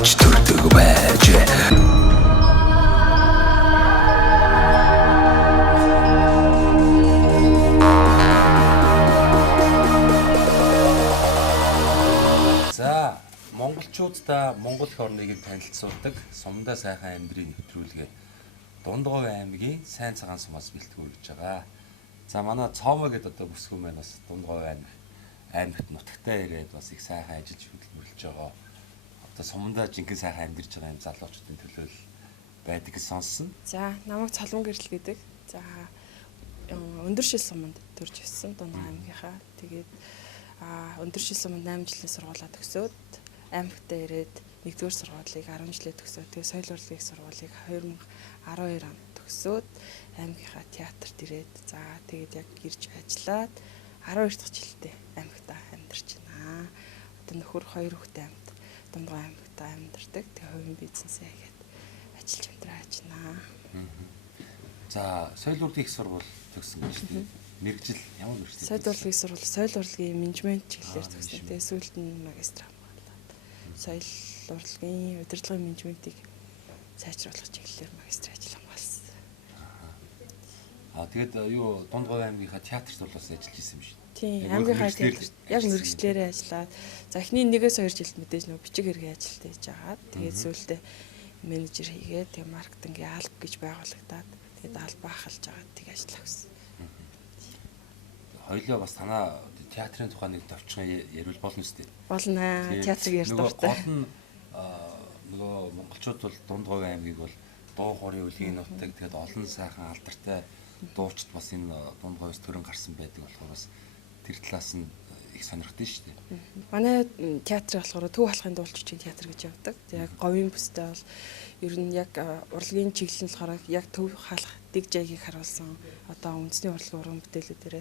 авч төрдөг байж. За, монголчуудаа Монгол эх орныг танилцуулдаг Сумдаа сайхан амьдрын нэвтрүүлгээ Дундгой аймгийн сайн цагаан сумаас бэлтгэж байгаа. За, манай Цомо гэдэг одоо бүсгүн маань бас Дундгой аймагт нутагтаа ирээд бас их сайхан ажиллаж хөдөлмөрлөж байгаа. Одоо Сумдаа жинхэнэ сайхан амьдарч байгаа юм залуучуудын төлөө байдаг гэж сонссон. За, намайг Цолмон гэрэл гэдэг. За, өндөр шил суманд төрж өссөн Дундгой аймгийнхаа. Тэгээд өндөр шил суманд 8 жилийн сургуулаа төгсөөд аймагтаа ирээд 1-р сургуулийг 10 жилээ төгсөөд тэгээд соёл урлагийн сургуулийг 2012 онд төгсөөд аймгийнхаа театрт ирээд за тэгээд яг ирж ажиллаад 12 дахь жилдээ аймагтаа амьдарч байна. Одоо нөхөр 2 хүүхэдтэй амьд Дундгой аймагтаа амьдардаг. Тэгээд хувийн бизнесээ хийгээд ажиллаж амьдраач байна. За, соёл урлагийн сургууль төгссөн гэж тийм мэргэжил ямар мэргэжил? Соёл урлагийн сургууль, соёл урлагийн менежмент чиглэлээр төгссөн. Тэгээд сүүлд нь магистр хамгаалаад соёл урлагийн удирдлагын менежментийг сайжруулах чиглэлээр магистр ажил хамгаалсан. Тэгээд юу Дундгой аймгийнхаа театрт бол бас ажиллаж исэн юм шиг. Тийм, аймгийнхаа театрт яг мэргэжлэрээ ажиллаад за эхний 1-2 жилд мэдээж нөгөө бичиг хэргийн ажилд хийж агаад тэгээд сүүлдээ менежер хийгээд тэгээд маркетингийн алба гэж байгуулагдаад тэгээд алба ахалж агаад тэг ажиллах гэсэн. Хоёлоо бас танаа театрын тухай нэг товчхон ярил болно үстэй. Болно. Театрыг ярь дуртай. Гол нь нөгөө монголчууд бол Дундгой аймгийг бол дуу хоорын үлгийн нутаг тэгээд олон сайхан алдартай дуучид бас энэ Дундгойс төрөн гарсан байдаг болохоор бас тэр талаас нь их сонирхдаг шүү дээ. Манай театр болохоор Төв халахын дуулчдын театр гэж явдаг. Яг говийн бүстэй бол ер нь яг урлагийн чиглэл нь болохоор яг Төв халах дэг жайгийг харуулсан одоо үндэсний урлагийн уран бүтээлүүдээр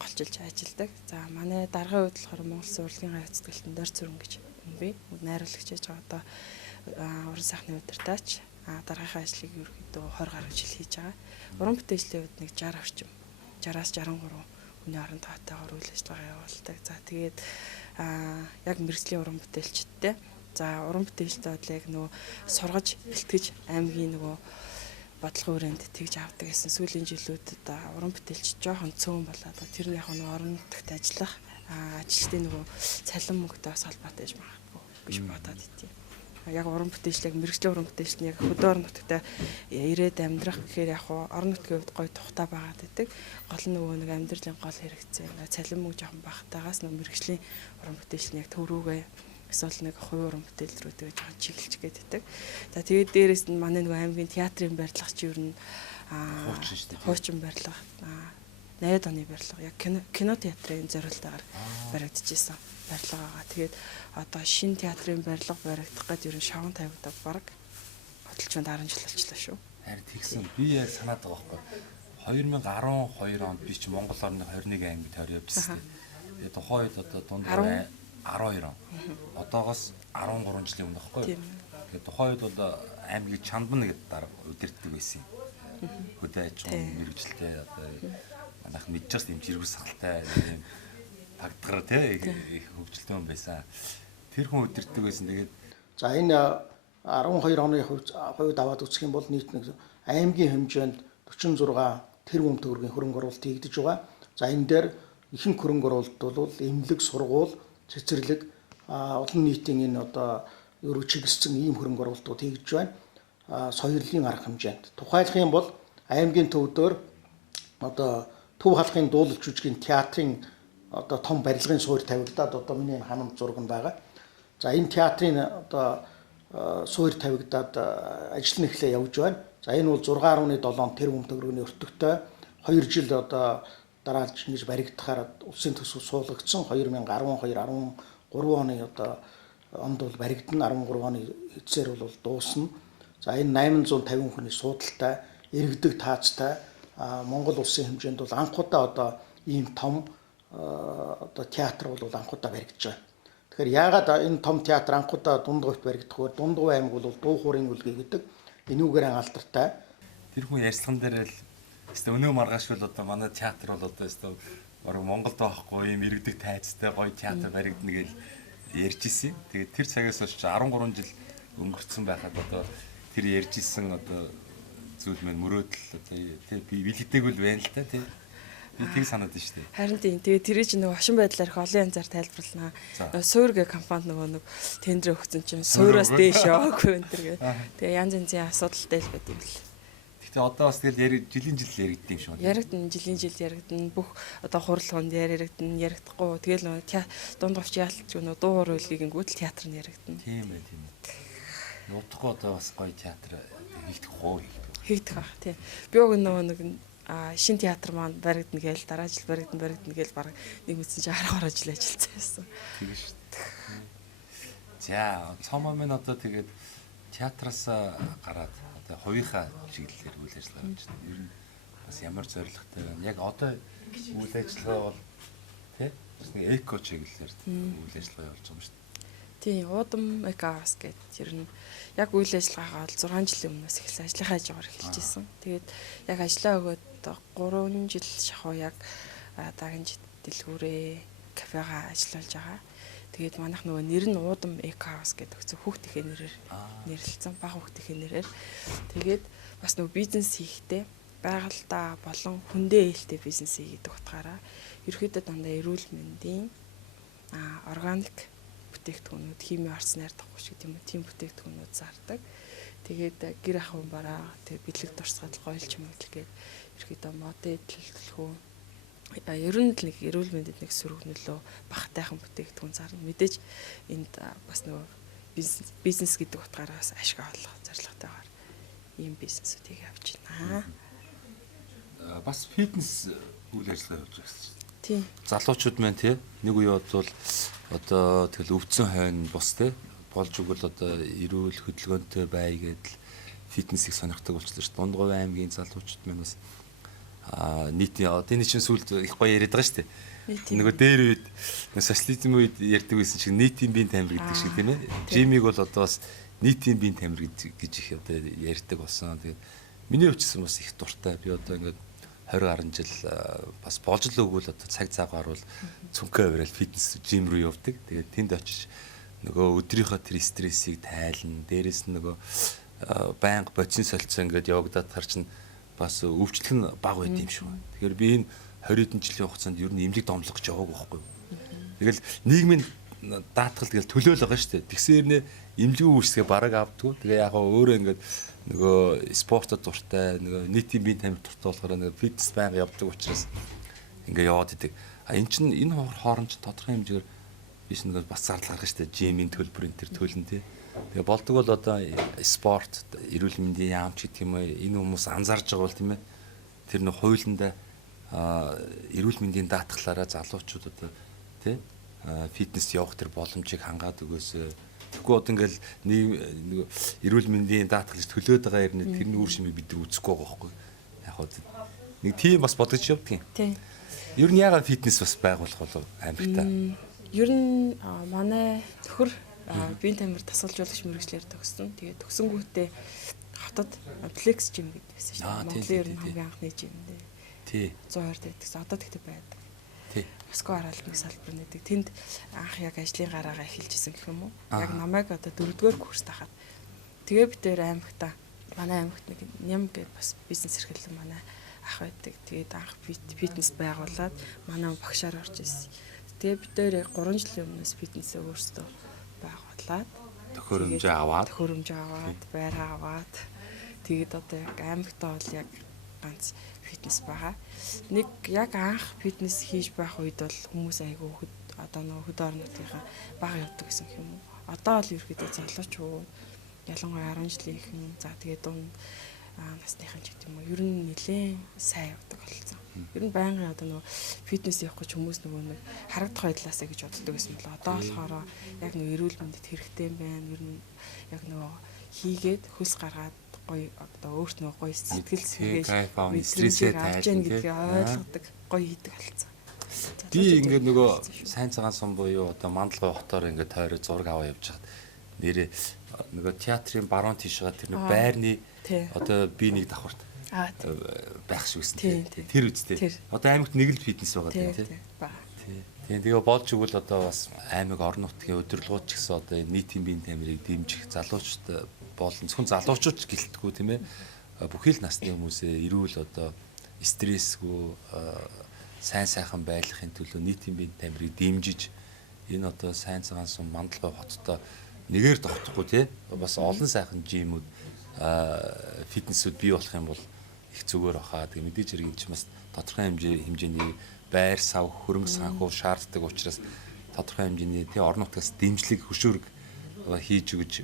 голчилж ажилладаг. За манай даргын хувьд болохоор Монгол Улсын урлагийн гай цэцгэлтэн Дорь Цүрэн гэж би найруулагч хийж байгаа одоо уран сайхны удирдаач даргийнхаа ажлыг ерөнхийдөө 20 гаруй жил хийж байгаа. Уран бүтээчлийн хувьд нэг 60 орчим 60-аас 63 хүний хооронд таатайгаар үйл ажиллагаа явуулдаг. За тэгээд яг мэргэжлийн уран бүтээлчдтэй. За уран бүтээлчдээ бодлоо яг нөгөө сургаж бэлтгэж аймгийн нөгөө бодлогын хүрээнд тэгж авдаг гэсэн сүүлийн жилүүдэд уран бүтээлч жоохон цөөн болоод тэр нь яг нөгөө орон нутагт ажиллах ажилчдын нөгөө цалин мөнгөтэй бас холбоотой гэж магадгүй гэж бодоод идэв. Яг уран бүтээлчлэг мэргэжлийн уран бүтээлч нь яг хөдөө орон нутагтаа ирээд амьдрах гэхээр яг орон нутгийн хувьд гоё тухтай байгаад байдаг. Гол нь нөгөө нэг амьдралын гол хэрэгцээ цалин мөнгө жоохон багтаагаас нөгөө мэргэжлийн уран бүтээлч нь яг төрүүгээ эсвэл нэг хувийн уран бүтээл рүү тэгээ жоохон чиглэж гээд байдаг. За тэгээд дээрэс нь манай нөгөө аймгийн театрын барилга чи ер нь хуучин барилга 80-ад оны барилга яг кино театрын зориултаагаар баригдчихсан барилга байгаа. Тэгээд одоо шинэ театрын барилга баригдах гээд ер нь шаван тавигдаад баг хөдөлгөөнд 10 жил болчихлоо шүү. Харин тэгсэн би яг санаад байгаа байхгүй 2012 онд би чи Монгол орны 21 аймагт тойроо явжсэн. Тэгээд тухайн үед одоо Дундгой 12 он. Одоогоос 13 жилийн өмнө байхгүй. Тэгээд тухайн үед бол аймгийн Чандан гэдэг дарга удирддаг байсан юм. Хөдөө аж ахуйн мэргэжилтэй одоо манайх мэдчихс юм жиргүүс сахалтай юм тагдгаар их хөгжилтэй хүн байсан. Тэр хүн удирддаг байсан. Тэгээд за энэ 12 оны хувьд аваад үзэх юм бол нийт нэг аймгийн хэмжээнд 46 тэрбум төгрөгийн хөрөнгө оруулалт хийгдэж байгаа. За энэ дээр ихэнх хөрөнгө оруулалт бол эмнэлэг, сургууль, цэцэрлэг олон нийтийн энэ одоо ерөө чиглэсэн ийм хөрөнгө оруулалтууд хийгдэж байна. Соёлын арга хэмжээнд тухайлах юм бол аймгийн төвдөр одоо Төв халахын дуулал жүжигийн театрын одоо том барилгын суур тавигдаад одоо миний ханамж зураг нь байгаа. За энэ театрын одоо суур тавигдаад ажил нь эхлээ явж байна. За энэ бол 6.7 тэрбум төгрөгийн өртөгтэй 2 жил одоо дараалж ингэж баригдахаар улсын төсөв суулгагдсан 2012-13 оны одоо онд бол баригдана 13 оны эцсээр бол дуусна. За энэ 850 хүний суудалтай иргэдэг таацтай Монгол улсын хэмжээнд бол анхудаа одоо ийм том одоо театр бол анхудаа баригдаж байна. Тэгэхээр яагаад энэ том театр анхудаа Дундгойт баригдах вэ? Дундгой аймаг бол дуу хоорын үлгий гэдэг энүүгээр алдартай. тэр хүн ярьцлаган дээр л өстө өнөө маргааш бол одоо манай театр бол одоо өстө баруун Монголд байхгүй юм иргэдэг тайцтай гоё театр баригдана гэл ярьж исэн. Тэгээд тэр цагаас хойш 13 жил өнгөрцөн байхад одоо тэр ярьж исэн одоо зүйл маань мөрөөдөл одоо тий би бэлгэдэг үл байна л та тий. Би тийг санаад байна шүү дээ. Харин тийм. Тэгээ тэрийг чинь нөгөө хошин байдлаар их олон янзаар тайлбарлана. Суур гэ компанид нөгөө нэг тендер өгсөн чинь суураас дээш яваагүй энэ төр гэ. Тэгээ янз янзын асуудалтай л байдаг юм л. Гэхдээ одоо бас тэгэл жилийн жил яригддаг юм шиг байна. Яригдана, жилийн жил яригдана. Бүх одоо хуралганд яригдана, яригдахгүй. Тэгэл нөгөө дунд гавч яалтч нөгөө дуу хорлыг ингүүт л театр нь яригдана. Тийм ээ, тийм ээ. Удахгүй одоо бас гоё театр хийгдэхгүй. Хийгдэх бах тий. Би уг нөгөө нэг шин театр маань баригдана гээл дараа жил баригдана гээл баг нэг мэдсэн чи 10 гаруй жил ажилласан байсан. Тэгээ шүү дээ. За, цомоо минь одоо тэгээд театраас гараад одоо хувийнхаа чиглэлээр үйл ажиллагаа хийж байна. Ер нь бас ямар зорилготой байна. Яг одоо үйл ажиллагаа бол тий бас нэг эко чиглэлээр үйл ажиллагаа явуулж байгаа юм шүү дээ. Тийм, Удам Экавас гэдэг ер нь яг үйл ажиллагаагаа 6 жилийн өмнөөс эхэлсэн ажлынхаа хажуугаар эхэлж ирсэн. Тэгээд яг ажлаа өгөөд 3 жил шахуу яг дараагийн жил дэлгүүрээ кафега ажиллаж байгаа. Тэгээд манайх нөгөө нэр нь Удам Экавас гэдэг хүүхдийнхээ нэрээр нэрлэлсэн, бага хүүхдийнхээ нэрээр. Тэгээд бас нөгөө бизнес хийхдээ байгальтаа болон хүндээ ээлтэй бизнес хийдэг утгаараа ерөөхдөө дандаа эрүүл мэндийн органик бүтээгдэхүүнүүд химийн орц найрдахгүй шиг тийм үү тийм бүтээгдэхүүнүүд зардаг. Тэгээд гэр ахуйн бараа тэгээд бэлэг дурсгал гойлч юм гэлгээд ерөөдөө модel төлөвлөхөө ер нь л нэг эрүүл мэндэд нэг сөрөг нөлөө багтайхан бүтээгдэхүүн зарна. Мэдээж энд бас нөгөө бизнес гэдэг утгаараа бас ашиг олох зорилготойгоор ийм бизнесүүдийг явж байна. Бас фитнес үйл ажиллагаа явуулж байгаа гэсэн. Тийм. Залуучууд маань тий нэг үе бодвол одоо тэгэл өвдсөн хойно бус тий болж өгвөл одоо эрүүл хөдөлгөөнтэй бай гэдэл фитнесийг сонирхдаг болчихлоо шүү. Дундгов аймгийн залуучууд маань бас нийтийн энэ чинь сүлд их гоё яриад байгаа шүү дээ. Нөгөө дээр үед социализм үед ярьдаг байсан шиг нийтийн биеийн тамир гэдэг шиг тийм ээ. Жимиг бол одоо бас нийтийн биеийн тамир гэж их одоо ярьдаг болсон. Тэгээд миний хувьчсан бас их дуртай. Би одоо ингээд 20 гаруй жил бас болж л өгвөл одоо цаг цаг гарвал цүнхээ авирал фитнес жим рүү явдаг. Тэгээд тэнд очиж нөгөө өдрийнхөө тэр стрессийг тайлна. Дээрээс нь нөгөө байнга бодис солилцоо ингээд явагдаад тар чинь бас өвчлөх нь бага байд юм шиг байна. Тэгэхээр би энэ 20 хэдэн жилийн хугацаанд ер нь эмнэлэг домлох гэж яваагүй байхгүй юу. Тэгэл нийгмийн даатгал тэгэл төлөөл байгаа шүү дээ. Тэгсээр нэ эмнэлгийн үүсгээ бараг авдггүй. Тэгээ яг өөрөө ингээд нөгөө спортод дуртай, нөгөө нийтийн биеийн тамир дуртай болохоор нөгөө фитнес байнга явдаг учраас ингээд яваад идэг. Эн чинь энэ хооронд ч тодорхой хэмжээгээр биш нэг бас зардал гаргах шүү дээ. Жимийн төлбөр энэ төр төлн тий. Тэгээ болдог бол одоо спорт, эрүүл мэндийн яамч гэдэг юм энэ хүмүүс анзаарж байгаа бол тийм ээ. Тэр нэг хуулиндаа эрүүл мэндийн даатгалаараа залуучууд одоо тий фитнес явах тэр боломжийг хангаад өгөөсөө. Тэгэхгүй одоо ингээл нэг эрүүл мэндийн даатгалж төлөөд байгаа юм тэрний үр шимийг бид нар үзэхгүй байгаа байхгүй. Яг хоо нэг тийм бас бодож явдаг юм. Тийм. Ер нь яагаад фитнес бас байгуулах болов Америкта? Ер нь манай төхөр биеийн тамир тасгалжуулагч мэргэжлэр төгссөн. Тэгээд төгсөнгүүтээ хотод Flex Gym гэдэг байсан шүү дээ. Монголын ер нь хамгийн анхны жим дээ. Тий. 102 дэх. Одоо тэгтээ байдаг. Тий. Москва хараалтны салбар нэдэг. Тэнд анх яг ажлын гараагаа эхэлжсэн гэх юм уу? Яг намайг одоо 4-р курс тахад. Тэгээ бид дээр аймагта манай аймагт нэг ням гэдэг бас бизнес эрхлэлэн манай ах байдаг. Тэгээд анх фитнес байгуулад манай багшаар орж ирсэн. Тэгээ бид дээр 3 жилийн өмнөөс фитнесээ өөрсдөө байгуулад төхөөрөмжөө аваад байраа аваад тэгээд одоо яг аймагтаа бол яг ганц фитнес байгаа. Нэг яг анх фитнес хийж байх үед бол хүмүүс айгүй одоо нөгөө хөдөө орнуудынхаа бага явдаг гэсэн юм уу. Одоо л ерөөдөө залуучууд ялангуяа 10 жилийнхэн за тэгээд дунд насныхан ч гэдэг юм уу. Ер нь нэлээд сайн явдаг болсон. Ер нь байнгын одоо нөгөө фитнес явах гэж хүмүүс нөгөө нэг харагдах байдлаасаа гэж боддог гэсэн бол одоо болохоор яг нөгөө эрүүл мэндэд хэрэгтэй юм байна. Ер нь яг нөгөө хийгээд хөлс гаргаад гоё одоо өөрт нөгөө гоё сэтгэл сэргээж стрессээ тайлж гэдгийг ойлгодог гоё хийдэг болсон. Би ингээд нөгөө сайн цагаан сум буюу одоо Мандалгой хотоор ингээд тойроо зураг аваа явж хаад нэрээ нөгөө театрын баруун тийшээ тэр нэг байрны одоо би нэг давхарт байх шиг үсэн. Тэр үстэй. Одоо аймагт нэг л фитнес байгаа тийм. Тийм тэгээ болж игэл одоо бас аймаг орон нутгийн удирдлагууд ч гэсэн одоо нийтийн биеийн тамирыг дэмжих залуучууд болон зөвхөн залуучууд ч гэлтгүү тийм ээ бүхий л насны хүмүүсээ эрүүл одоо стрессгүй сайн сайхан байхын төлөө нийтийн биеийн тамирыг дэмжиж энэ одоо сайн цагаан сум Мандалгой хоттой нэгээр тогтохгүй тий бас олон сайхан жимүүд фитнесүүд бий болох юм бол их зүгээр баха. Тэгээ мэдээж хэрэг энэ ч бас тодорхой хэмжээний байр сав хөрөнгө санхүү шаарддаг учраас тодорхой хэмжээний тий орон нутгаас дэмжлэг хөшөөрөг хийж өгж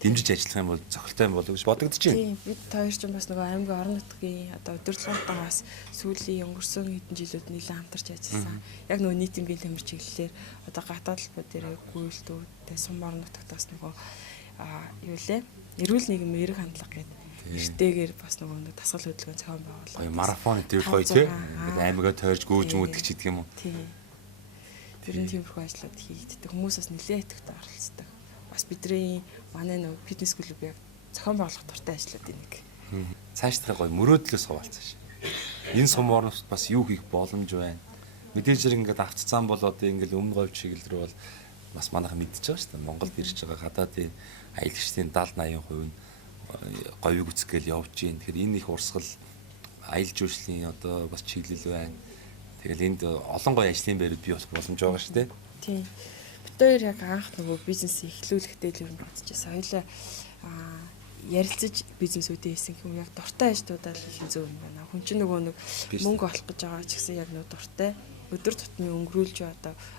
дэмжиж ажиллах юм бол зохилтой юм болов гэж бодогдож байна. Тийм бид хоёр ч бас нөгөө аймгийн орон нутгийн одоо удирдлагуудаас сүүлийн өнгөрсөн хэдэн жилүүд нэлээд хамтарч ажилласан. Яг нөгөө нийтийн биеийн тамир чиглэлээр одоо гадаад талбай дээр гүйлтүүд тэ сум орон нутгад бас нөгөө юу лээ эрүүл нийгмийн эрэг хандлага гэдэг эртээгээр бас нөгөө нэг дасгал хөдөлгөөн зохион байгуулалт. Гоё марафон дээр гоё тий. Ингээд аймагаа тойрж гүйж мөдөх ч гэдэг юм уу. Тийм. Тэрэн тиймэрхүү ажлууд хийгддэг. Хүмүүс бас нэлээд идэвхтэй оролцдог. Бас бидний манай нөгөө фитнес клуб яг зохион байгуулах дуртай ажлуудын нэг. Цаашдаа гоё мөрөөдлөөс хаваалцаа шээ. Энэ сум орнот бас юу хийх боломж байна. Мэдээж хэрэг ингээд автоцаан бол одоо ингээд өмнө говь чиглэл рүү бол бас манайхан мэдчихэж байгаа шүү дээ. Монголд ирж байгаа гадаадын аялагчдын 70-80% нь говийг үсэх гээл явж гин. Тэгэхээр энэ их урсгал аялал жуулчлалын одоо бас чиглэл байна. Тэгэл энд олон гоё ажлын байрууд бий болох боломж байгаа шүү дээ. Тийм. Бид хоёр яг анх нөгөө бизнес эхлүүлэхдээ л юм бодчихсон. Хоёулаа ярилцаж бизнесүүдээ хийсэн юм яг дуртай ажлуудаа л хийх зөв юм байна. Хүн чинь нөгөө нэг мөнгө олох гэж байгаа ч гэсэн яг нөгөө дуртай өдөр тутмын өнгөрүүлж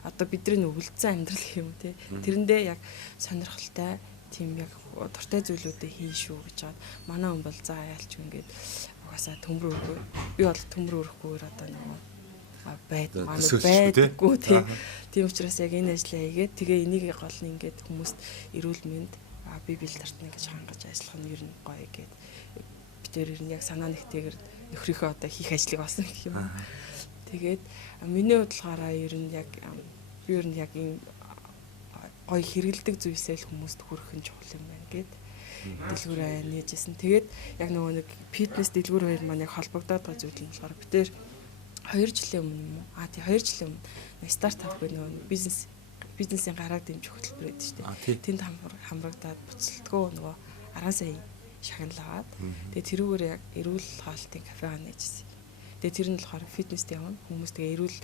одоо бидний өвлцэн амьдрал юм те. Тэрэндээ яг сонирхолтой тийм яг дуртай зүйлүүдээ хийн шүү гэж хаад манай хүн бол за яалч ингээд угаасаа төмөр өргөө би бол төмөр өрөхгүйгээр одоо нөгөө байдаггүй тийм учраас яг энэ ажлаа хийгээд тэгээ энийг гол нь ингээд хүмүүст эрүүл мэнд бие биелдэртнэ гэж хангаж ажиллах нь ер нь гоё гэд бид тэр ер нь яг санаа нэгтэйгээр нөхрийнхөө одоо хийх ажлыг олсон гэх юм. Тэгээд миний бодлохаараа ер нь яг би ер нь яг энэ гоё хэрэгэлдэг зүйлсээ л хүмүүст хүргэх нь чухал юм байна гэд дэлгүүрээ нээжсэн. Тэгээд яг нөгөө нэг фитнес дэлгүүр хоёр маань яг холбогдоод байгаа зүйл нь болохоор бид тэр 2 жилийн өмнө юм уу? Тий 2 жилийн өмнө нэг стартап буюу нөгөө бизнесийн гараа дэмжих хөтөлбөр байдаг шүү дээ. Тэнд хамрагдаад буцалтгүй нөгөө 10 сая шагналаад тэгээд тэрүүгээр яг эрүүл хоолтын кафега нээжсэн. Тэгээд тэр нь болохоор фитнестэй явна. Хүмүүс тэгээ эрүүл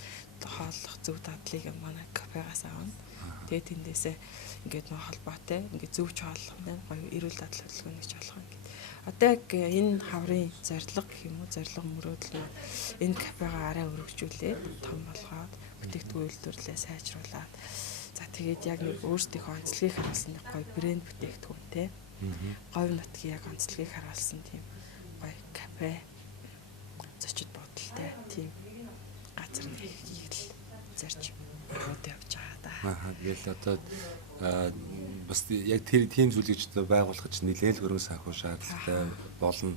хооллох зөв дадлыг манай кафегаас авна. Тэгээд тэндээсээ ингээд нөө холбоотой ингээд зөвч хооллох юм гоё эрүүл дадлаг хөдөлгөөн гэж болох юм. Одоо яг энэ хаврын зорилго гэх юм уу зорилго мөрөөдөл нь энэ кафега арай өргөжүүлээд том болгоод бүтээгдэхүүн үйлдвэрлэлээ сайжруулад за тэгээд яг нэг өөрсдийнхөө онцлогийг харуулсан гоё брэнд бүтээгдэхүүн те говь нутгийн яг онцлогийг харуулсан тийм гоё кафе зочид бодолтой тийм газар нэг хийгэл зорж явж байгаа да. Тэгэл одоо бас яг тийм зүйлийг ч байгуулах гэж нэлээл хөрөнгө санхүү шаардлагатай болно.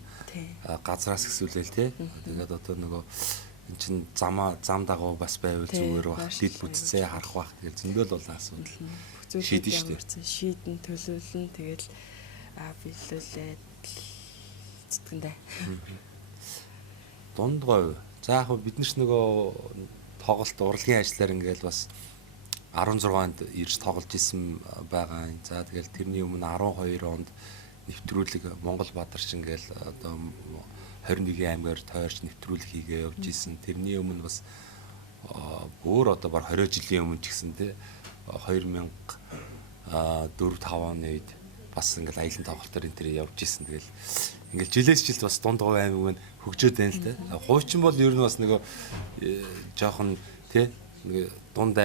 Газраас хэсүүлэл тий. Тэгээд одоо нөгөө эн чин зам дагуу бас байвал зүгээр бах. Дид бүтцээ харах бах. Тэгээд зөндөл бол асуудал шийдэн шүү дээ. Шийдэн төлөвлөн тэгэл биелүүлээд зүтгэндээ. Дунд говь. За яг бид нар ч нөгөө тоглолт урлагийн ажлаар ингээл бас 16-нд ирж тоглож исэн байгаа. За тэгэл тэрний өмнө 12 онд нэвтрүүлэг Монгол Бадарч ингээл одоо 21 аймгаар тойрч нэвтрүүлэг хийгээ явж исэн. Тэрний өмнө бас өөр одоо баг 20 жилийн өмнө ч гэсэн тий 2004 5 оны үед бас ингээл аялын тоглолтоор энэ тэр явж исэн. Тэгэл ингээл жилээс жилд бас дунд говь аймаг нь хөгжөөд байна л да. Хуучин бол ер нь бас нөгөө жоохон тий нэг дунд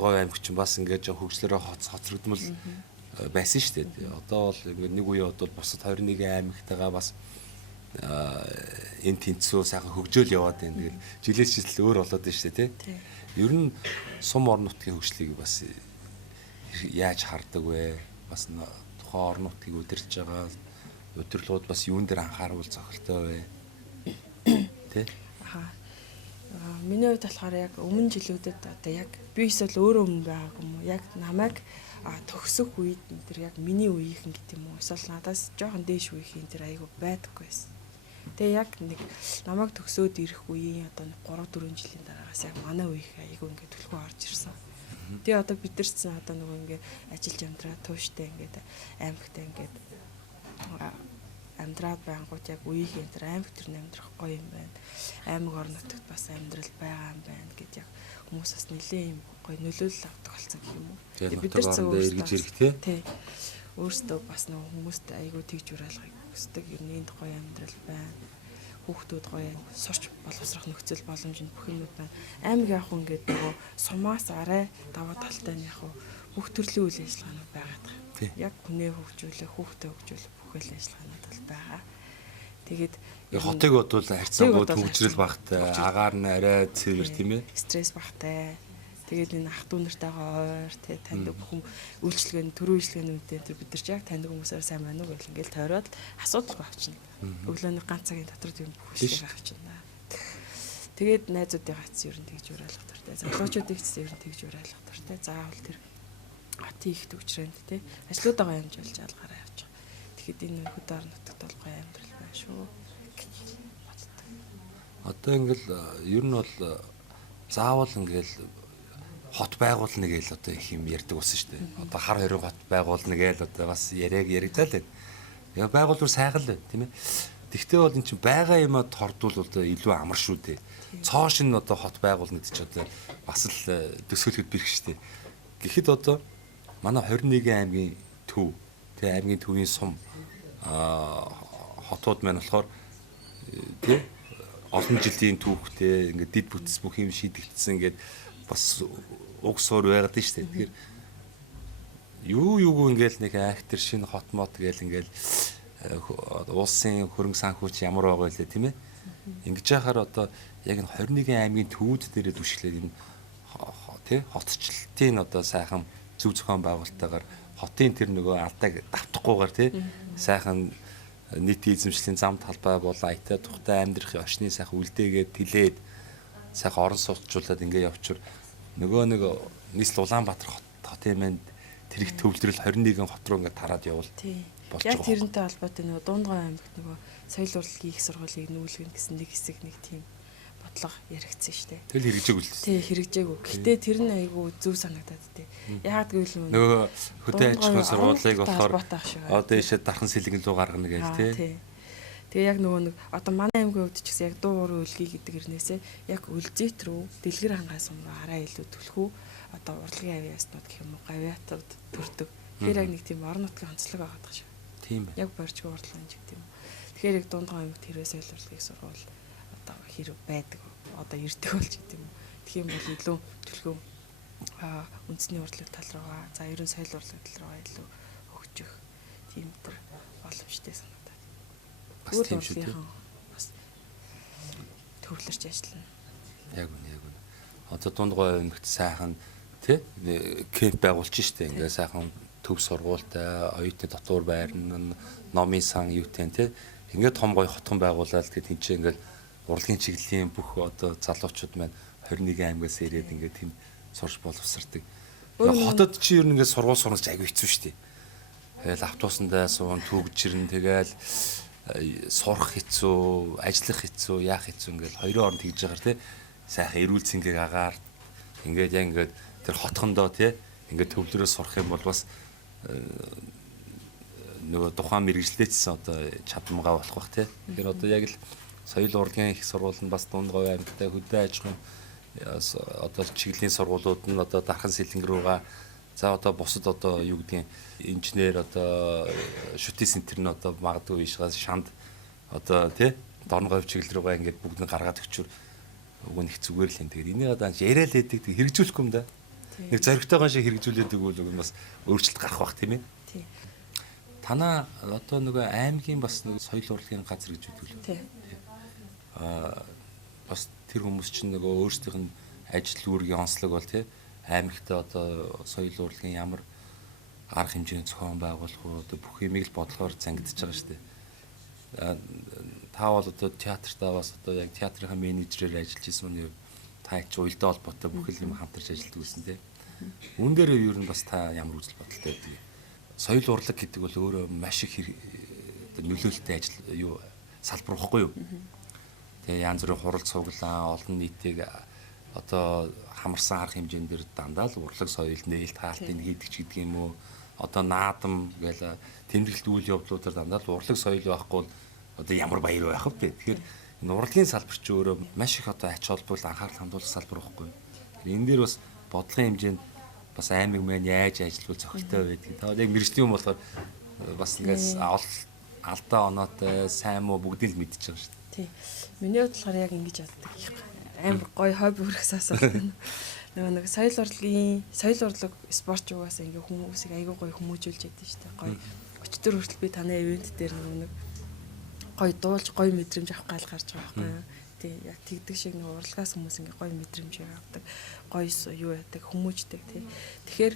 говь аймаг чинь бас ингээд жоо хөгжлөөрөө хоцрогдмол байсан шүү дээ. Одоо бол ингээд нэг үе одоо бусад 21 аймагтайгаа бас энэ тэнцүү сайхан хөгжөөл яваад байна. Тэгэл жилээс жилд өөр болоод байна шүү дээ, тий. Ер нь сум орон нутгийн хөгжлийг бас яаж хардаг вэ? Бас тухайн орон нутгийг удирдах байгаа удирдлагууд бас юун дээр анхааруул зохилтой вэ? Тий. Миний хувьд болохоор яг өмнө жилүүдэд одоо яг би эсвэл өөрөө өмнө байгаагүй юм уу? Яг намайг төгсөх үед энэ яг миний үеийнхэн гэдэг юм уу? Эсвэл надаас жоохон дээш үеийнхэн тэр айгу байдаггүй байсан. Тэгээ яг нэг намайг төгсөөд ирэх үеийн одоо 3 4 жилийн дараагаас яг манай үеих айгүй ингээд түлхүү орж ирсэн. Тэгээ одоо бид нар ч одоо нөгөө ингээд ажиллаж амьдраа тууштай ингээд аймагтай ингээд амьдраад байнгут яг үеийн тэр аймаг төрний амьдрах гоё юм байна. Аймаг орон нутагт бас амьдрал байгаа юм байна гэд яг хүмүүсээс нэлээд юм гоё нөлөөлөл авдаг болсон гэх юм уу. Тэгээ бид нар эргэж ирэх тий. Өөрсдөө бас нөгөө хүмүүст айгүй тэгж уриалгахыг хүсдэг. Ер нь энд гоё амьдрал байна. Хүүхдүүд гоё сурч боловсрох нөхцөл боломжинд бүх юмуд байна. Аймаг яг хүн ингээд нөгөө сумаас арай даваа талтай нь яг бүх төрлийн үйл ажиллагаанууд байгаа. Яг хүнээ хөгжүүлэх, хүүхдээ хөгжүүлэх бүх үйл ажиллагаанууд бол байгаа. Тэгээд хотыг бодвол харьцангуй төвчрэл багтай, агаар нь арай цэвэр тийм ээ. Стресс багтай. Тэгээд энэ ах дүү нартайгаа ойр тий таньдаг бүхэн үйлчлэгээний төрийн үйлчлэгээнүүдээ тэр бид нар ч яг таньдаг хүмүүсээр сайн байна уу гэл ингээл тойроод асуудалгүй авчна. Өглөөний ганц цагийн дотор тийм бүх үйлчлэг авчна. Тэгээд найзуудын хац ер нь тэгж уриалгах дуртай. Залуучуудыг ч ер нь тэгж уриалгах дуртай. Заавал тэр хотын их төвчрээнд тий ажлуудаа хэмжүүлж алгаараа явж байгаа. Тэгэхэд энэ хөдөө орон нутагт бол гоё амьдрал байна шүү. Одоо ингээл ер нь бол заавал ингээл хот байгуулна гээл одоо их юм ярьдаг болсон шүү дээ. Одоо хар хориг хот байгуулна гээл одоо бас яригдаа л байна. Яа байгуулвар сайхан л байна тийм ээ. Тэгтээ бол эн чинь байгаа юмад хордвол одоо илүү амар шүү дээ. Цоош нь одоо хот байгуулна гэдэг чинь одоо бас л төсөөлөхөд бэрх шүү дээ. Гэхдээ одоо манай 21 аймгийн төв тэгээ аймгийн төвийн сум хотууд маань болохоор тий олон жилийн түүхтэй ингээд дид бүтц бүх юм шийдэгдсэн ингээд бас уг суур байгаад нь шүү дээ. Тэгэхээр юу ингээл нэг актер шинэ хот мод гээл ингээл улсын хөрөнгө санхүүч ямар байгаа вэ тийм ээ. Ингэж яхаар одоо яг энэ 21 аймгийн төвүүд дээрээ түшглээд энэ тий хотчлтын одоо сайхан зөв зохион байгуулалтаагаар хотын тэр нөгөө алдааг давтахгүйгээр тий сайхан нийтийн эзэмшлийн зам талбай болон аятаа тухтай амьдрах орчны сайхан үлдээгээд тэлээд сайхан орон сууцжуулаад ингээ явчвар нөгөө нэг нийслэл Улаанбаатар хотын манд тэр их төвлөрөл 21 хот руу ингээ тараад явуул болж байгаа. Яг тэрнтэй холбоотой нөгөө Дундгой аймагт нөгөө соёл урлагийн их сургуулийг нүүлгэн гэсэн нэг хэсэг нэг тийм бодлого яригдсан шүү дээ. Тэгэл хэрэгжээгүй л. Тий, хэрэгжээгүй. Гэтэ тэр нь айгүй зөв санагдаад тий. Яагаад гэвэл нөгөө хөдөө аж ахуйн сургуулийг болохоор одоо ийшээ дархан сэлгэн рүү гаргана гэж тий. Тэгээ яг нөгөө нэг одоо манай аймгийн хувьд ч гэсэн яг дуу уурын үлгий гэдэг хэрнээсээ яг үлзийт рүү дэлгэр хангаа сум руу араа илүү түлхүү одоо урлагийн авиаснууд гэх юм уу гавиатууд төрдөг. Тэгэхээр яг нэг тийм орон нутгийн онцлог байгаа даа шүү. Тийм байна. Яг борьжгүй урлагын юм тийм үү. Тэгэхээр яг Дундгой аймагт хэрвээ соёл урлагийн сургууль одоо хэрэг байдаг одоо ирдэг болж гэдэг юм уу. Тэгэх юм бол илүү түлхүү үндэсний урлаг тал руугаа за ерөн соёл урлаг тал руугаа илүү хөгжих тийм төр боломжтой санагдаад. Бас тийм шүү дээ. Бас төвлөрч ажиллана. Яг үнэ. Одоо Дундгой аймагт сайхан тий кемп байгуулж штэ ингээ сайхан төв сургуультай оюутны дотуур байрны номын сан юутэй тий ингээ том гоё хотхон байгуулаад тэгээ тэнцээ ингээ урлагийн чиглэлийн бүх одоо залуучууд маань 21 аймгаас ирээд ингээ тэнд сурч боловсрдаг. Хотод чи ер нь ингээ сургууль сурнаж айгүй хэцүү штэ. Тэгэл автобусандаа суун төгжирэн тэгэл сурах хэцүү, ажиллах хэцүү, яах хэцүү ингээл хоёрын оронд хийж байгаа тий сайхан эрүүл цэнгийг агаар ингээд яг ингээд тэр хотхондоо тий ингээд төвлөрөө сурах юм бол бас нөгөө тухайн мэрэгжлээчсэн одоо чадамгаа болох бах тий. Тэгэхээр одоо яг л соёл урлагийн их сургууль нь бас Дундгой аймагтай хөдөө аж ахуйн одоо чиглэлийн сургуулиуд нь одоо дархан сэлэнг рүүгээ за одоо бусад одоо юу гэдгийг инженер одоо шүтээ центр нь одоо магадгүй ийшгээс шанд одоо тий дорногой чиглэл рүүгээ ингээд бүгд нь гаргаад өчвөр уг нь их зүгээр л юм. Тэгээд энийг одоо яриа л хэдэг хэрэгжүүлэхгүй юм да. Нэг зоригтойгоо шиг хэрэгжүүлээд өгвөл бас өөрчлөлт гарах бах тийм ээ. Тий. Танаа одоо нөгөө аймгийн бас нэг соёл урлагийн газар гэж үгдвэл. Тий. Бас тэр хүмүүс чинь нөгөө өөрсдийнх нь ажил үүргийн онцлог бол тий аймагтаа одоо соёл урлагийн ямар арга хэмжээний зохион байгуулах уу одоо бүх юмыг л бодлохоор зангидж байгаа шүү дээ. Та бол одоо театртаа бас одоо яг театрын менежерээр ажиллаж исэн үний та ч уялдаа холбоотой бүх юм хамтарч ажилладаг гэсэн тий. Үүн дээр ер нь бас та ямар үзэл бодолтой байдаг вэ? Соёл урлаг гэдэг бол өөрөө маш их нөлөөлөлттэй ажил юу салбар واخгүй юу. Тэгээ янз бүрийн хурал цуглаан олон нийтийг одоо хамарсан арга хэмжээнд дэр дандаа л урлаг соёл нээлт хаалтыг хийдэг ч гэдэг юм уу. Одоо наадам гээл тэмдэглэлт үйл явдлуудаар дандаа л урлаг соёл байхгүй бол одоо ямар баяр байх вэ? Тэгэхээр энэ урлагийн салбар ч өөрөө маш их одоо ач холбогдол анхаарал хандуулах салбар واخгүй. Энэ дээр бас бодлогын хэмжээнд бас аймаг маань яаж ажиллавал зохилтой байдаг. Тэгээд яг мэржлийн юм болохоор бас ингээс алдаа оноотой сайн муу бүгдийг л мэдчихэж байгаа шүү дээ. Тий. Миний бодлохоор яг ингэж яддаг их амар гоё хобби хүрхсаас байна. Нэг соёл урлаг спорт угаасаа ингээ хүмүүсийг айгүй гоё хүмүүжүүлж яадаг шүү дээ. Гоё өчтөр хүртэл би танай ивент дээр нэг гоё дуулж гоё мэдрэмж авах гал гарч байгаа байхгүй юу. Тий, яг тэгдэг шиг нэг урлагаас хүмүүс ингээ гоё мэдрэмж авдаг. Гоё юу яадаг, хүмүүждэг тий. Тэгэхээр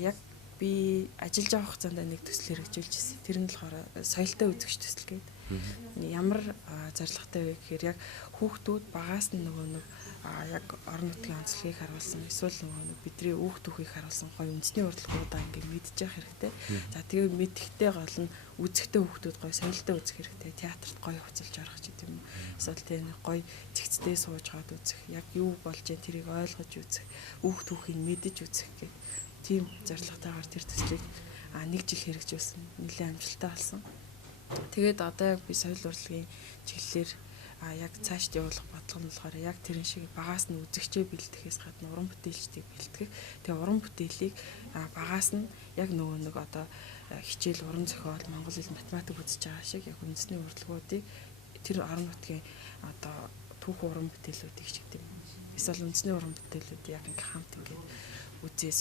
яг би ажиллаж байгаа хугацаанд нэг төсөл хэрэгжүүлж ирсэн. Тэр нь болохоор соёлтой үзэгч төсөл гэдэг. Ямар зорилготой вэ гэхээр яг хүүхдүүд багаас нь нөгөө яг орон нутгийн онцлогийг харуулсан эсвэл нөгөө бидний хүүхд түүхийг харуулсан гоё үндэсний урлагуудаа ингээ мэдчих хэрэгтэй. За тэгээ мэдхтэй гол нь үзэхтэй хүүхдүүд гоё соёлтой үзэх хэрэгтэй. Театрт гоё хуцалж орох ч гэдэм юм. Эсвэл тэгээ гоё цэгцтэй сууж гад үзэх. Яг юу болж вэ тэрийг ойлгож үзэх. Хүүхд түүхийг мэдэж үзэх гэх тийм зорилготойгоор тэр төслийг 1 жил хэрэгжүүлсэн. Нэлээд амжилттай болсон. Тэгээд одоо яг би соёл урлагийн чиглэлээр яг цаашд явуулах бодлого нь болохоор яг тэрэн шиг багаас нь үзэгчээ бэлтгэхээс гадна уран бүтээлчдийг бэлтгэх. Тэгээ уран бүтээлийг багаас нь яг нөгөө нэг одоо хичээл уран зохиол монгол хэл математик үзэж байгаа шиг яг үндэсний урлагуудыг тэр орон нутгийн одоо түүх уран бүтээлүүдийг ч гэдэг юм. Эсвэл үндэсний уран бүтээлүүд яг ингээ хамт ингээ үзээ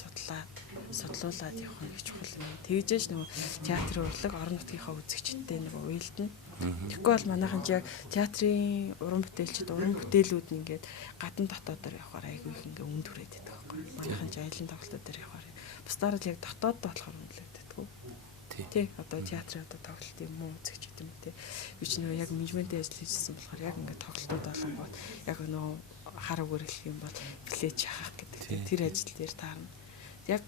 судлуулад явах нь чухал юм. Тэгжээч нөгөө театрын урлаг орон нутгийнхаа үзэгчдтэй нэг уялдана. Тэгэхгүй бол манайхан ч яг театрын уран бүтээлчд уран бүтээлүүд нь ингээд гадна дотоодоор явахаар айгүй их ингээ үн дүрээд байдаг байхгүй. Манайхан ч аялын тоглолтууд явахаар. Бусдаар л яг дотоод болохоор үнэлээд байдаг. Тий. Одоо театрын одоо тоглолт юм уу үзэгч гэдэг юм те. Би ч нөгөө яг менежментийн ажил хийжсэн болохоор яг ингээ тоглолтууд болонгууд яг нөгөө хар өгөр хэлэх юм бол билет шахах гэдэг. Тэр ажил дээр таарна. Яг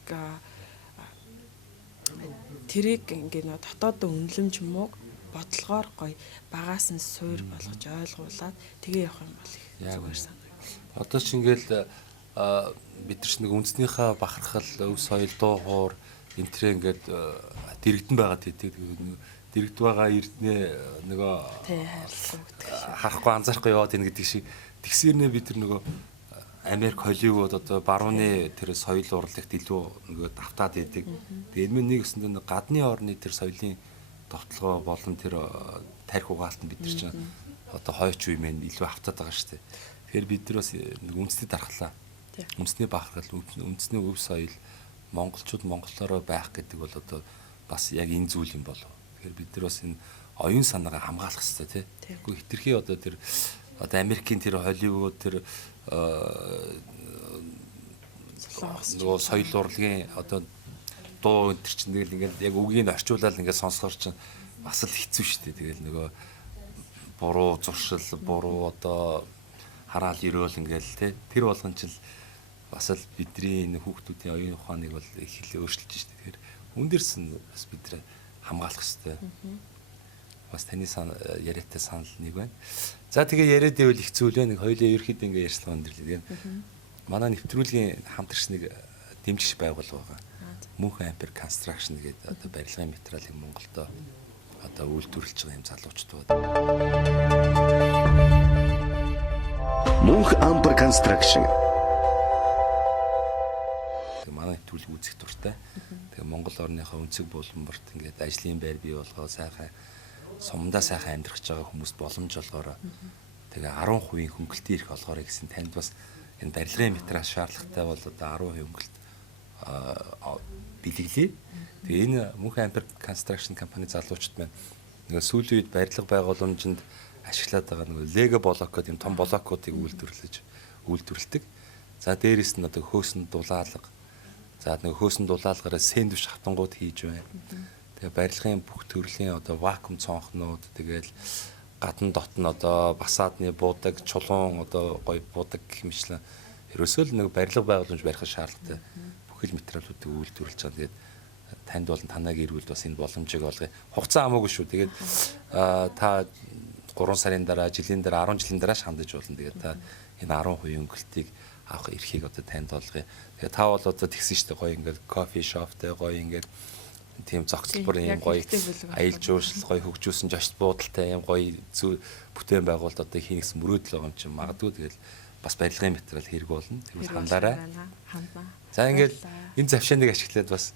тэрийг ингээ нөө дотоод үнэлэмж мууг бодлогоор гоё багаас нь суур болгож ойлгуулад тэгээ явах юм бол их зүгээр санагдав. Одоо ч ингээл бид нар ч нэг үндэснийхээ бахархал, өв соёл, дуу хоор энтрээ ингээд дэрэгдэн байгаад байдаг. Дэрэгд байгаа эрднээ нөгөө харахгүй анзаарахгүй яваад ийн гэдэг шиг тэгсэрнээ бид нар нөгөө Америк, Холливуд одоо барууны тэр соёл урлагт илүү нөгөө давтаад байдаг. Тэгээ энэ нэг өсөнд гадны орны тэр соёлын довтлогоо болон тэр тарих угаалт нь бид нар чинь одоо хойч үе мэн илүү автаад байгаа шүү дээ. Тэгэхээр бид нар бас нэг үндэсний дархлаа, үндэсний бахархал, үндэсний өв соёл монголчууд монголоор байх гэдэг бол одоо бас яг энэ зүйл юм болов. Тэгэхээр бид нар бас энэ оюун санаагаа хамгаалах хэрэгтэй тийм. Гэхдээ хитрхи одоо тэр одоо Америкийн тэр Холливуд тэр нөгөө соёл урлагийн одоо дуу энэ чинь тэгэл ингээд яг үгийг орчуулаад ингээд сонсохоор чинь бас л хэцүү шүү дээ. Тэгэл нөгөө буруу зуршил, буруу одоо хараал өрөөл ингээл тий тэр болгон ч л бас л бидний энэ хүүхдүүдийн оюун ухааныг бол их л өөрчилж шүү дээ. Тэгэхээр үндэрс нь бас бид нэ хамгаалах хэрэгтэй. Бас таны яриатай санал нэг байна. За тэгээ яриад байвал их зүйл байна. Нэг хоёулаа ерөөхдөө ингээ ярьцлага өндөрлөө. Манай нэвтрүүлгийн хамтрагч нэг дэмжигч байгуул байгаа. Мөнх Ампер Construction гэдэг одоо барилгын материалыг Монголдо одоо үйлдвэрлэж байгаа юм залуучууд байна. Мөнх Ампер Construction манай нэвтрүүлэг үзэх дуртай. Тэгээ Монгол орныхоо өнцөг булмарт ингээд ажлын байр бий болгоо сайхан сумдаа сайхан амьдрах гэж байгаа хүмүүст боломж олгоорой. Тэгээ 10% хөнгөлтийн эрх олгоорой гэсэн танд бас энэ барилгын материал шаардлагатай бол одоо 10% хөнгөлт бэлэглэе. Тэгээ энэ Мөнх Ампер Construction компани залуучууд маань нэг сүүлийн үед барилга байгууламжинд ашиглаад байгаа нэг Лего блок гэдэг юм том блокуудыг үйлдвэрлэдэг. За дээрэс нь одоо хөөсөн дулаалга. За нэг хөөсөн дулаалгаараа сэндвич хавтангууд хийж байна. Тэгээ барилгын бүх төрлийн одоо вакуум цонхнууд тэгээл гадна дот нь одоо басаадны буудаг, чулуун одоо гоё буудаг гэх мэтлэн ерөөсөө л нэг барилга байгууламж барих шаардлагатай бүхэл материалуудыг үйлдвэрлэж байгаа. Тэгээд танд болон танайг ирүүлд бас энэ боломжийг олгоё. Хугацаа хамаагүй шүү. Тэгээд та 3 сарын дараа, жилийн дараа, 10 жилийн дараа хандаж болно. Тэгээд та энэ 10% өнгөлтийг авах эрхийг одоо танд болгоё. Тэгээд та бол одоо тэгсэн шүү дээ. Гоё ингээд кофе шоптэй гоё ингээд тийм зохицолборын юм гоё аялал жуулчлал гоё хөгжүүлсэн жошт буудалтай юм гоё бүтээн байгуулалт одоо хийх гэсэн мөрөөдөл байгаа юм чинь магадгүй тэгэл бас барилгын материал хэрэг болно. Тэгвэл хандаарай. За ингээд энэ завшааныг ашиглаад бас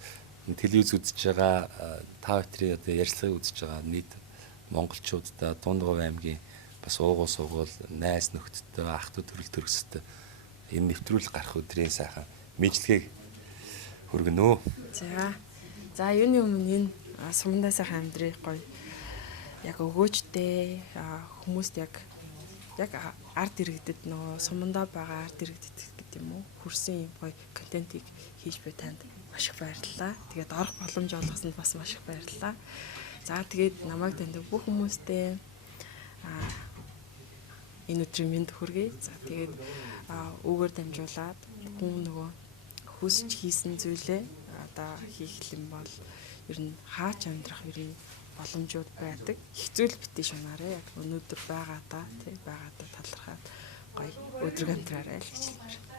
телевиз үзэж байгаа та бүхний одоо ярилцлагыг үзэж байгаа нийт монголчуудаа Дундгов аймгийн бас уугуул сугуул найз нөхдөдтэй ах トゥ төрөл төрөстэй энэ нэвтрүүлэг гарах өдрийн сайхан мэдлэгийг хүргэнэ. За юуны өмнө энэ сумдаа сайхан амьдрыг гоё яг өгөөжтэй хүмүүст яг арт иргэдэд нөгөө сумдаа байгаа арт иргэдэд гэдэг юм уу хүрсэн юм гоё контентыг хийж буй танд маш их баярлалаа. Тэгээд орох боломж олгосонд бас маш их баярлалаа. За тэгээд намайг таньдаг бүх хүмүүстээ энэ өдрийн мэнд хүргэе. За тэгээд үүгээр дамжуулаад хүн нөгөө хүсч хийсэн зүйлээ одоо хийх юм бол ер нь хаач амьдрах ерийн боломжууд байдаг. Их зүйл битгий шунаарэ. Яг өнөөдөр байгаадаа талархаад гоё өдрөг амьдраарай л гэж хэлмээр.